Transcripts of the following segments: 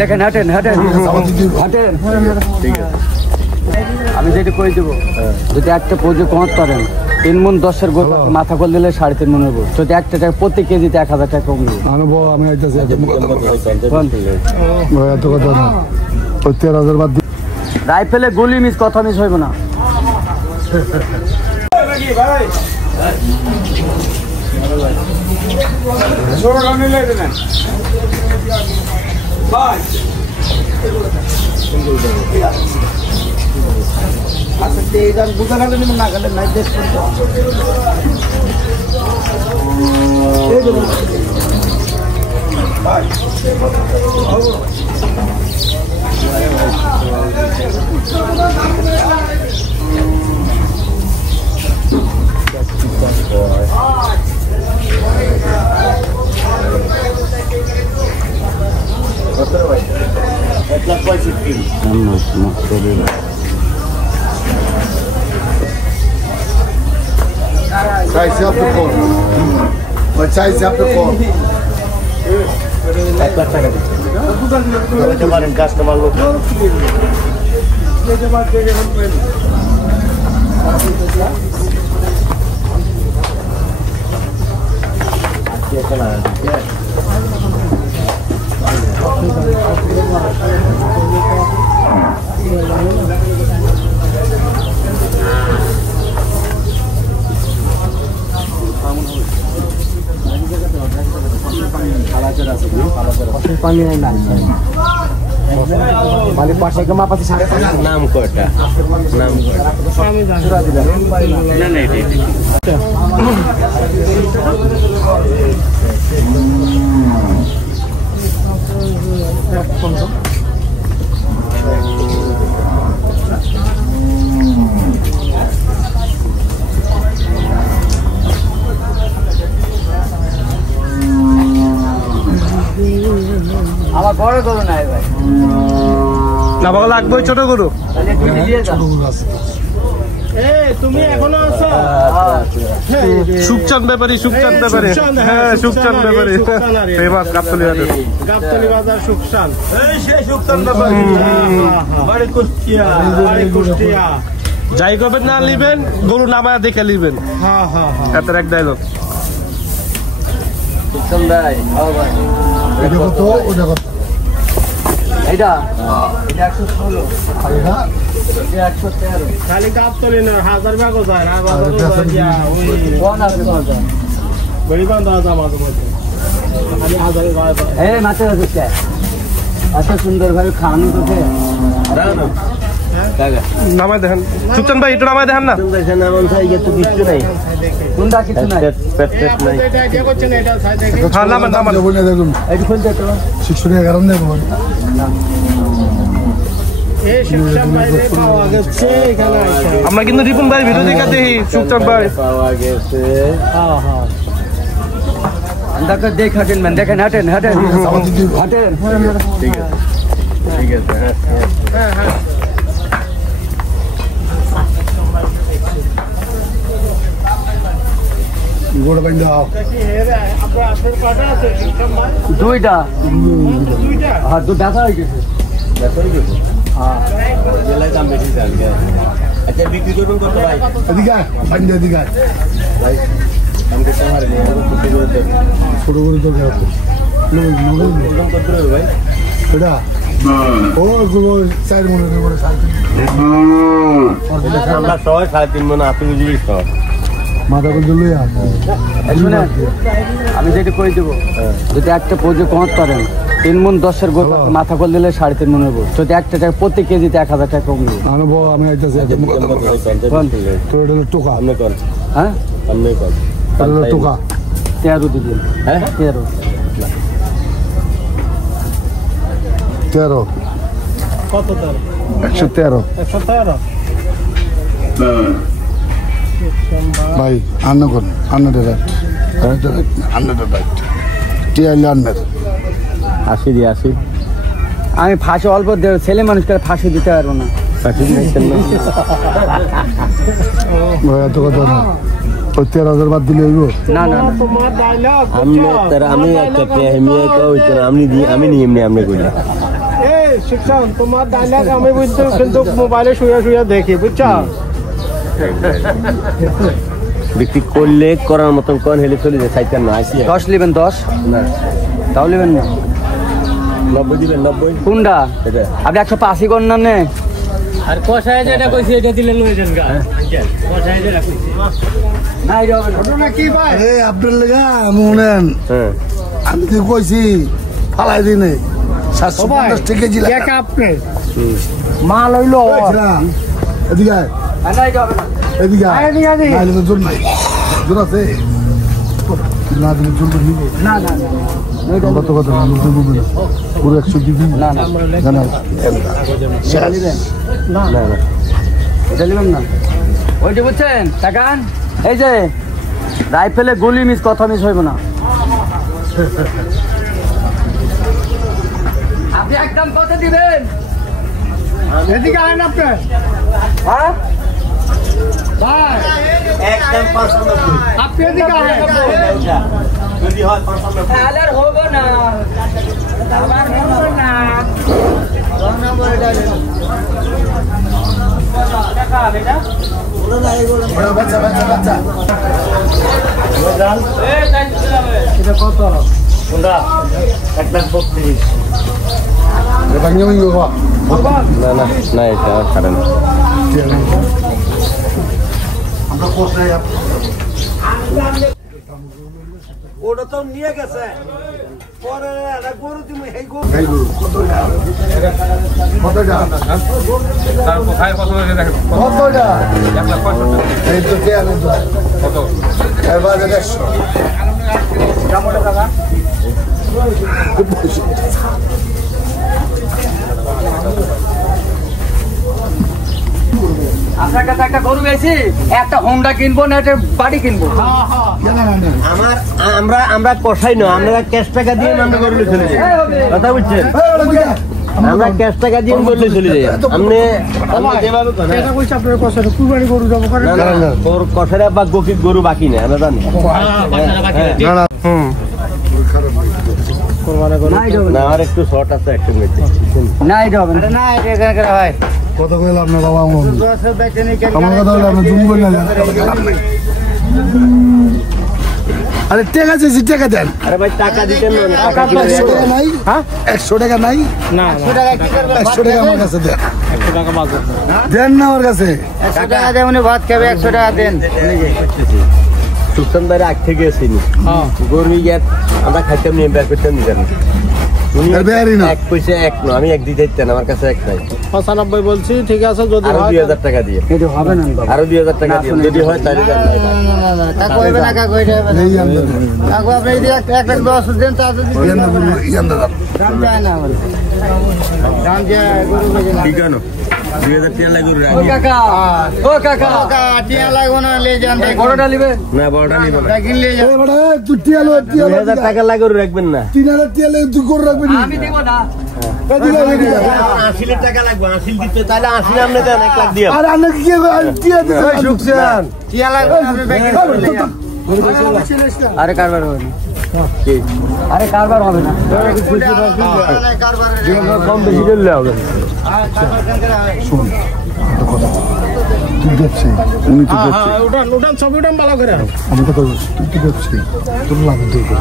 দেখেন হাঁটেন ঠিক আছে আমি যেটা কই দেবো যদি একটা পোজে কমাতে পারেন 3 মণ 10-এর গোটা মাথা করে দিলে 3.5 মণ হবো যদি একটা টাকা প্রতি কেজিতে 1000 টাকা কমবে আমি আইতাছি এত কথা না 13,000 বাদ রাইফেলে গুলি মিস কথা মিস হইব না আচ্ছা এই গান বুঝা গেলে না গেলে নাই দেখছেন Size up the phone. What size up the phone? Customer look. पानी पानी पासे के मापा से नाम कोटा नाम আমার বড় গরু নাই ভাই না বাবা লাগবে ছোট গরু তুমি এখনো আছো সুকচান ব্যাপারী হ্যাঁ সুকচান ব্যাপারী ফেমাস গাবতলী বাজার সুকচান সেই সুকচান ব্যাপারী বাড়ি কুষ্টিয়া যাই কবে না নিবেন গরু নামায় দেখে নিবেন এত এক ডায়লগ সুকচান ভাই ভাই এটা কত ওটা কত এটা 116 এটা 113 খালি গাবতলী না 1000 টাকা যায় না বাজার ওই কোন আছে বাজার বড়ি বান্দা মাঝে মাঝে খালি 1000 টাকা এই মাছ আছে এত সুন্দর ভাবে খাওয়ানো তোকে দাও না নামায় দেখেন সুকচান ভাই একটু নামায় দেখেন না দেখেন এমন ভাই এত কিছু নাই কোনটা কিছু নাই পেট নাই এটা কি করছেন এটা সাইড দেখে হ্যাঁ নামান দেখুন দেখুন এই কোন দেখো 611 দেখুন এই সুকচান ভাই পাওয়া গেছে এখানে আমরা কিন্তু রিপন ভাই ভিডিও দেখা দেখি সুকচান ভাই পাওয়া গেছে अंदर देखें हाटें ठीक है গোড়া বাইন্দা দুইটা হ্যাঁ দুটো ব্যথা হয়ে গেছে হ্যাঁ জেলায় দাম বেশি চাল আচ্ছা বিক্রি করবেন কত ভাই এদিকে বাইন্দা এদিকে ভাই দাম কত হারে ছোট করে তো গেল দাম কত করে ভাই এটা ও গুলো 4 মনে করে সাইকেল আমরা 3.5 মণ আপনি বুঝলি সব মাথা করে দিলই শুনেন আমি যেটা কই দেবো যদি একটা পোজে কমাতে পারেন 3 মণ 10-এর গোটা মাথা করে দিলে 3.5 মণ হবো যদি একটা টাকা প্রতি কেজিতে 1000 টাকা কমবে আমি আইতাছি তোর এটা টোকা আপনি কোন হ্যাঁ আপনি কোন তাহলে টোকা 13 দিন হ্যাঁ 13 কত তার 113 ভাই আন্ন কোন আন্নদের রাইট আন্নদের রাইট টিআইল আন্নের 80 দিয়ে 80 আমি ফাঁসি অল্প ছেলে মানুষকে ফাঁসি দিতে পারবো না ফাঁসি দিচ্ছেন না ভাই এত কথা না ওই 13,000 বাদ দিলে হইব না না না তোমার ডায়লগ আমি একটা প্রেমিয়া কইতো আমি নিয়ে এমনি আমরা করি এই শিক্ষণ তোমার ডায়লগ আমি বুঝতে কিন্তু মোবাইলে শুয়ে শুয়ে দেখি বুঝছো বিক্রি করলে করার মতন কোন হেলে চলে যায় 10 নেবেন 10 না তাও নেবেন না 90 দিবেন 90 কোনটা এটা আপনি 180 কোন না নে আর কষায় যেটা কইছি এটা দিলে লয়ে যান গা কষায় যেটা কইছি না এটা হবে না ঘটনা কি ভাই আরে আপনার লাগা মনেন হ্যাঁ আমি তো কইছি ফালাই দিনে 750 টাকা জি লাগা আপনি মাল হইলো এদিকে আয়, না এটা হবে না এদিকে আয়। এদিকে আয়। নাইলে তো জোর নাই জোর আছে না দিলে জোর তো নিব না না না কত কত মানুষ তো বুঝবে না পুরো 100 দিবি না না জানা না না এটা নেবেন না ওইটা বুঝছেন টাকান এই যে রাইফেলে গুলি মিস কথা মিস হইব না আপনি একদম কত দিবেন এদিকে আয় না আপনি হ্যাঁ ভাই একদম 590 আপনি এদিকে আয় যদি হয় 590 তাহলে আর হবো না আমার হবো না বাচ্চা বাচ্চা বাচ্চা এটা কত কোনটা 132 ভাঙিয়ে ভাঙিয়ে গো না না না এটা কারণ আমরা কোথায় ওটা তো নিয়ে গেছে পরে একটা গরু তুমি এই গরু কতটা তার কোথায় কত লাগে দেখেন কতটা এই তো কে আলো তো কত এবার 100 কেমনটা টাকা আপনার কাছে একটা গরু পেয়েছি একটা হোন্ডা কিনবো না একটা বাড়ি কিনবো আমরা কষাই না আমরা ক্যাশ টাকা দিয়ে আমরা গরু চলে যাই কথা বুঝছেন আমরা ক্যাশ টাকা দিয়ে গরু চলে যাই আপনি যেভাবে এটা কইছে আপনার কষ্ট কুরবানি গরু যাব করে না না তোর কষারে বা গরু বাকি নেই আমরা জানি না না না এটা হবে না আর একটু শর্ট আছে একটু মেতে না এটা হবে না এটা এখানে করে হয় কত কইলাম না বাবা আমার কথা হলো আপনি জুম করে না আরে টাকা চাইছি টাকা দেন আরে ভাই টাকা দিতেন না টাকা 100 টাকা নাই হ্যাঁ 100 টাকা নাই না 100 টাকা আমার কাছে দেন 100 টাকা বাজার দেন না আমার কাছে 100 টাকা দেন উনি ভাত খাবে 100 টাকা দেন সুলতান ভাইয়ের আগ থেকে আসেনি গরু গিয়ে আমরা খাইতাম নিয়ে বের করতাম নিতেন আর বেয়ারই না এক পয়সা এক না আমি এক দিতে দিতেন আমার কাছে এক নাই 95 বলছি ঠিক আছে যদি আরো হয় 2000 টাকা দিয়ে এটা হবে না বাবা আরো 2000 টাকা দিয়ে যদি হয় তাহলে দেন কাকু হইবে না কাকু এটা হবে না এই আন্দা কাকু আপনি যদি 110 দেন তা যদি ইয়ান্দা দাম যায় না আমার দাম যায় গরু লাগে না ঠিক আছে 2000 টাকা লাগে গরু ও কাকা টিয়া লাগবো না লে যান বড়টা নিবে না বড়টা নিব না কিনলে এ বড় তুই টিয়ালো 2000 টাকা লাগে গরু রাখবেন না 3000 টিয়ালে তুই করে রাখবি না আমি দেব না এদিকে এদিকে 80 টাকা লাগবে 80 দিতে তাহলে 80 আপনি দেন 1 লাখ দিয়ে আর আনে কি টিয়া দিছে সুকসান টিয়া লাগবে আপনি ব্যাগে আরে কারবার হবে না কি আরে কারবার হবে না কম বেশি দিলে হবে তুই দেখছিস উনি তো দেখছিস উঠান ছবি উঠান ভালো করে আমি কথা বলছি তুই তো দেখছিস তোর লাভ দেখবে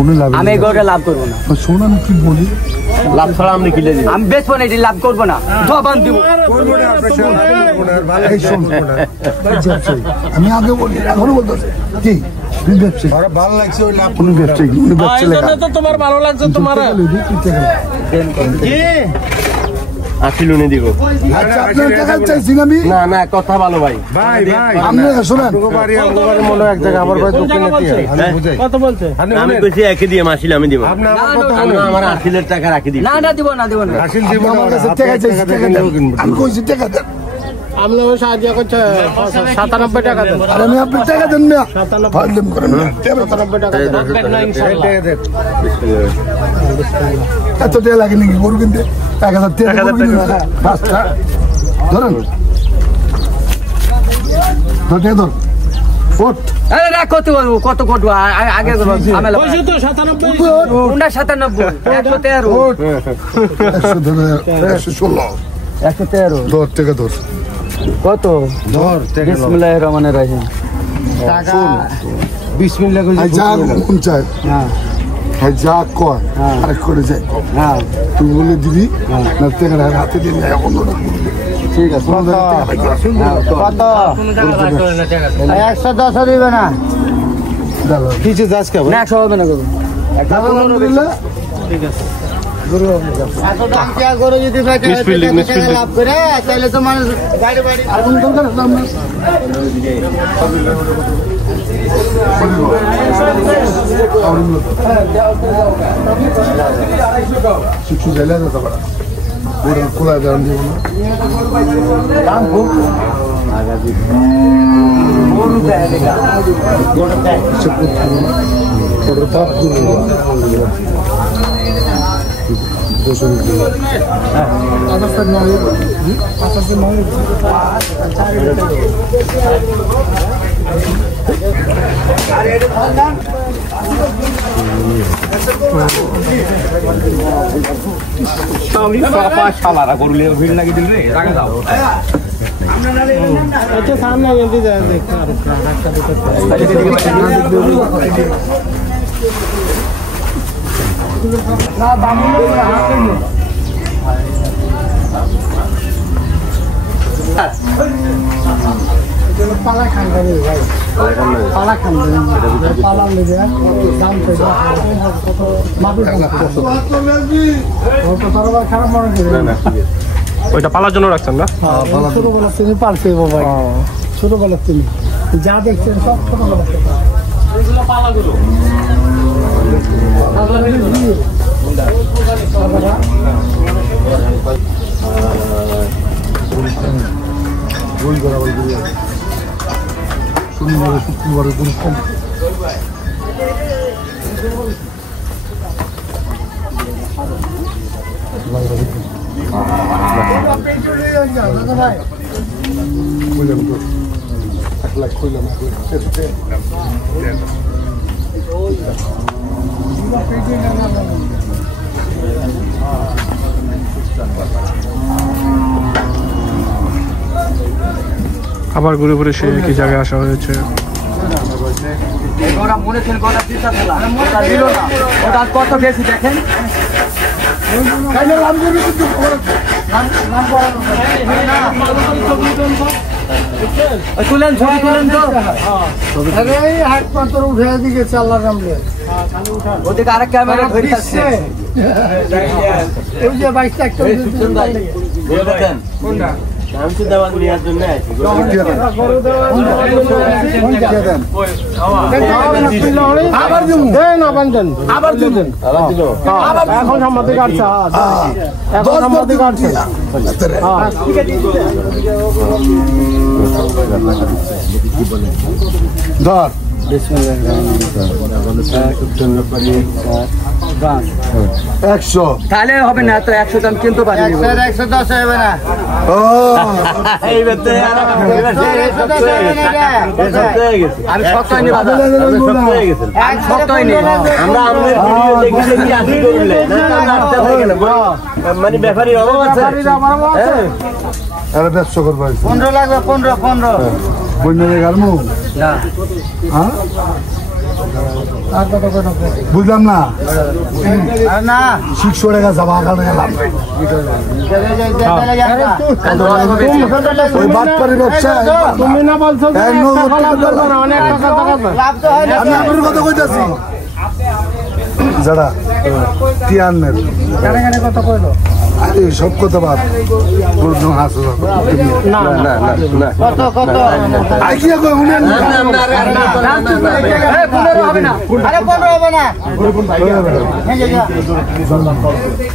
উনি লাভ আমি এই গরুটা লাভ করবো না শোন আমি কি বলি লাভ ছাড়া আমরা কিনে দিই আমি বেচবো না এটি লাভ করবো না জবান দিব এই শোন আমি আগে বলি এখনো বলতেছে কি তুই ব্যবসায়ী ভালো লাগছে ওই লাভ উনি ব্যবসায়ী উনি ব্যবসা লেখা তো তোমার ভালো লাগছে তোমার কি 80 লুনে দিব আচ্ছা আপনার টাকা চাইছি না আমি না না কথা ভালো ভাই আপনি শোনেন কত বলছে আমি কইছি একে দিয়ে মাসিল আমি দিব আমার 80 টাকা রাখি দিই না না দিব না দিব না আমার কাছে টাকা চাইছি টাকা দেন আমি কইছি টাকা দেন আমি সাহায্য করছে 97 টাকা দেন আর আমি আপনি টাকা দেন না ফাজলাম করেন না 97 টাকা দেন না ইনশাআল্লাহ এত টাকা লাগে নাকি গরু কিনতে 1000 টাকা পাঁচটা ধরেন ধর আরে না কত করবো কত করবো আগে ঝামেলা ওই তো 97 কোনটা 97 113 113 ধর টাকা ধর কত ধর বিসমিল্লাহির রহমানির রহিম টাকা বিসমিল্লাহ কইছি যা কোন চাই হ্যাঁ যা কয় আরেক করে যাই হ্যাঁ তুই বলে দিবি না টাকা হাতে দিয়ে নেয় অন্যটা ঠিক আছে কত 110 দিবে না কিছু যাস কে না 100 হবে না গো ঠিক আছে এত দাম কি গরু যদি লাভ করে তাহলে তো মানুষ গাড়ি বাড়ি আর কোন দরকার দাম না কিছু জেলে যেতে পারে ওরা খোলা দাম দিব না দাম খুব আচ্ছা সামনে এমনি যায় দেখতে আর একটা না দাম পালা খান ভাই পালা খান পালা লেগে দাম খারাপ মনে করে ওইটা পালার জন্য রাখছেন না ছোটবেলা তিনি পারছে বাবা ছোটবেলা তিনি যা দেখছেন সব ছোটবেলা শনিবারে শুক্রবারে গরু কম আবার ঘুরে ঘুরে সে একই জায়গায় আসা হয়েছে ওরা মনে ছিল গোটা পিছা ফেলা ওটা দিল না ওটা কত বেশি দেখেন তুলেন ছবি তুলেন তো হাট পাথর উঠে দিকে চাল্লা নামলে ওদিকে আরেক ক্যামেরা ধরে আসছে ওই যে বাইকটা একটা কোনটা শামসু দেওয়ান নেওয়ার জন্য আবার দেন আবার দেন এখন সম্মতি কাটছে এখন সম্মতি কাটছে ধর 100 তাহলে হবে না তো 100 দাম কিনতে পারি 110 হবে না আমি সত্যই নিব সত্যই নিব আমরা মানে ব্যাপারীর অভাব আছে আরে ব্যবসা করবো 15 লাগবে 15 বন্যা গালমু না হ্যাঁ বুঝলাম না না 600 টাকা যাবা কারণে গেলাম ওই বাটপারি ব্যবসা তুমি না বলছো যে টাকা লাভ করবে না অনেক টাকা লাভ তো হয় না আমি আপনার কথা কইতাছি যারা তিয়ান্নের কথা কইলো আরে সব কথা বাদ পূর্ণ হাসো না না না কত কত আই কি কই উনি আরে 15 হবে না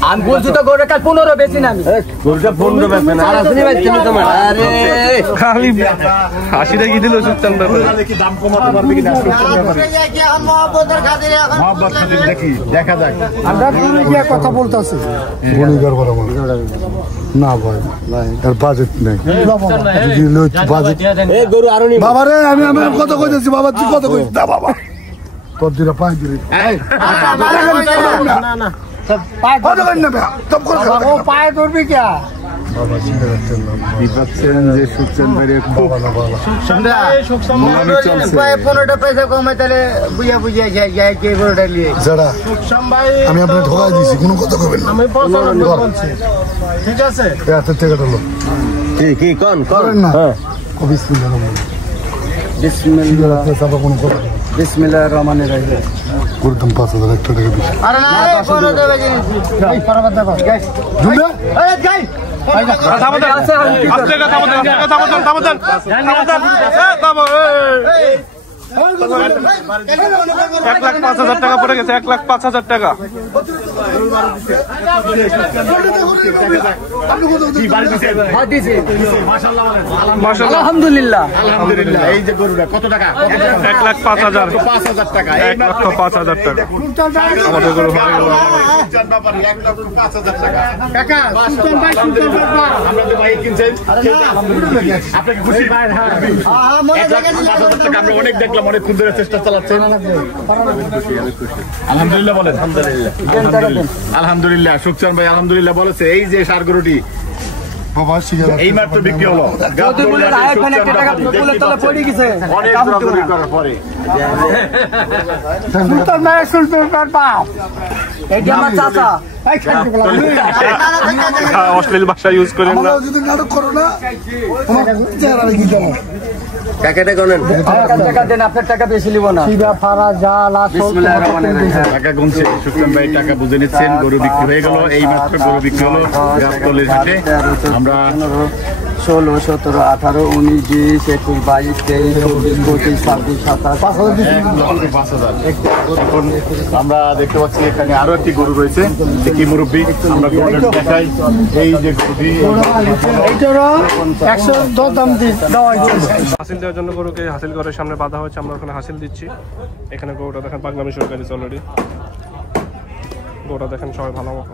আমি বলছি তো গরুটা কাল 15 বেশি না আমি গরুটা 15 বেচবেন আর আসেনি ভাই তুমি তোমার আরে খালি 80 টাকা দিল সুলতান ব্যাপারে আমরা কি কথা বলতাছি গুণীগার বড় আমার না ভাই এর বাজেট নেই যদি বাজেট এই গরু আরো নিব বাবা রে আমি কত কইতেছি বাবা তুই কত কইছিস না বাবা তোর দুটা পাঁচ দিলি না না কত কইন না তব করে ও পায়ে ধরবি কে বাবা সিগারেট তেলাম দিবাচ্ছেন যে সুচেন বাইরে বাবা না বাবা প্রায় 15টা পয়সা কমে তাহলে বুঝিয়া যায় কে বড়টা নিয়ে যারা আমি আপনাকে ঠকাই দিয়েছি কোনো কথা কইবেন না আমি 95 বলছি ঠিক আছে এত টাকা হলো কি কোন করেন না বিসমিল্লাহ বিসমিল্লাহ সাবা কোনো কথা বিসমিল্লাহির রহমানির রহিম করতাম 5000 একটা টাকা বেশি আরে না কোন দেবে জিনিস এই পরবত দেখো গাইস ঝুলে এই গাইস এক লাখ 5,000 টাকা পড়ে গেছে 1,05,000 টাকা আলহামদুলিল্লাহ এই যে গরুটা কত টাকা 1,05,000 5,000 টাকা 1,05,000 টাকা আমাদের গরু হয়ে গেল কাকা সুলতান ভাই আমরা তো ভাই কিনছেন আপনাকে খুশি আমরা অনেক দেখলাম অনেকক্ষণ ধরে চেষ্টা চালাচ্ছেন আলহামদুলিল্লাহ বলেন আলহামদুলিল্লাহ সুকচান ভাই আলহামদুলিল্লাহ বলেছে এই যে সার গরুটি বাবা সিগারেট এই মাত্র বিক্রি হলো অনেক দৌড়াদৌড়ি করার পরে সুলতান ভাই সুলতান বাপ এটা আমার চাচা অশ্লীল ভাষা ইউজ করেন না আমরা যদি নাটক করো না তোমার চেহারা কি জানো টাকাটা কোনেন টাকা দেন আপনার টাকা বেশি নিব না সিবা ফারা জাল আসল বিসমিল্লাহির রহমানির রহিম টাকা গুনছে সুকচান ভাই টাকা বুঝে নিচ্ছেন গরু বিক্রি হয়ে গেল এই মাত্র গরু বিক্রি হলো গাবতলের হাটে আমরা 16, 17, 18, 19, 20, 21, 22, 23, 24, 25, 26, 27 এখন আমরা দেখতে পাচ্ছি এখানে আরো একটি গরু রয়েছে কি মুরব্বী আমরা গরুটা দেখাই এই যে গরুটি এইটারও 110 দাম দেওয়া হয়েছে হাসিল দেওয়ার জন্য গরুকে হাসিল ঘরের সামনে বাঁধা হয়েছে আমরা ওখানে হাসিল দিচ্ছি এখানে গরুটা দেখেন পাগলামি শুরু করেছে অলরেডি গরুটা দেখেন সবাই ভালো মতো